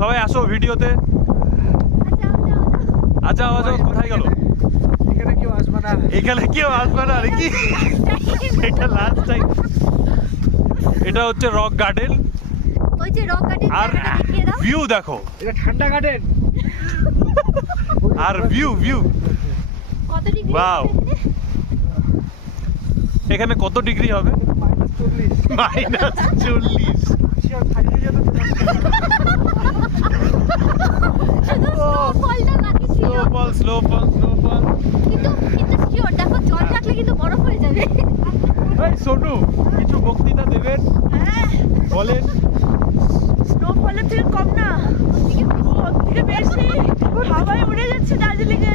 সবাই আসো ভিডিওতে। আচ্ছা আচ্ছা, কোথায় গেল? এখানে কেউ আসবে না, এখানে কেউ আসবে না নাকি? এটা লাস্ট টাইম। এটা হচ্ছে রক গার্ডেন। ওই যে রক গার্ডেন আর দেখিয়ে দাও। ভিউ দেখো, এটা ঠান্ডা গার্ডেন। আর ভিউ কত ডিগ্রি? ওয়াও, এখানে কত ডিগ্রি হবে? -40। ফলটা বাকি ছিল। স্নোফল। কিন্তু শিওর দেখো, জল থাকলে কিন্তু বরফ হয়ে যাবে। এই সোনু, কিছু বক্তৃতা দেবেন বলেন। স্নোফলের থেকে কম না, ওর থেকে বেশি হাওয়ায় উড়ে যাচ্ছে দার্জিলিং এ।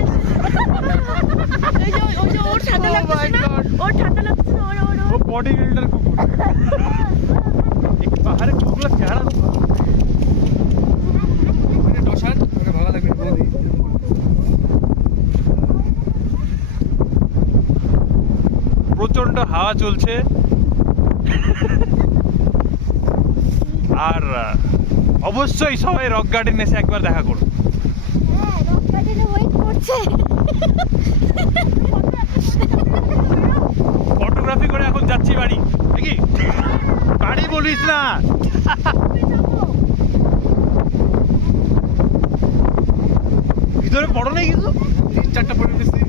ওই যে ওর ঠান্ডা লাগছে না, ওর ঠান্ডা লাগছে না, वो बॉडी बिल्डर कुकुर। एक बाहर कुकुर क्या रहा? মানে ডসান মানে ভালো লাগবে বলি। প্রচন্ড হাওয়া চলছে আর অবশ্যই সবাই রক গার্ডেন এসে একবার দেখা করুন। হ্যাঁ, রক গার্ডেনে ওয়েট করছে। ফটোগ্রাফি করে এখন যাচ্ছি বাড়ি, নাকি? বাড়ি বলিস না। ভিতরে পড়ো নাই কিছু? 3-4টা পড়ে গেছি।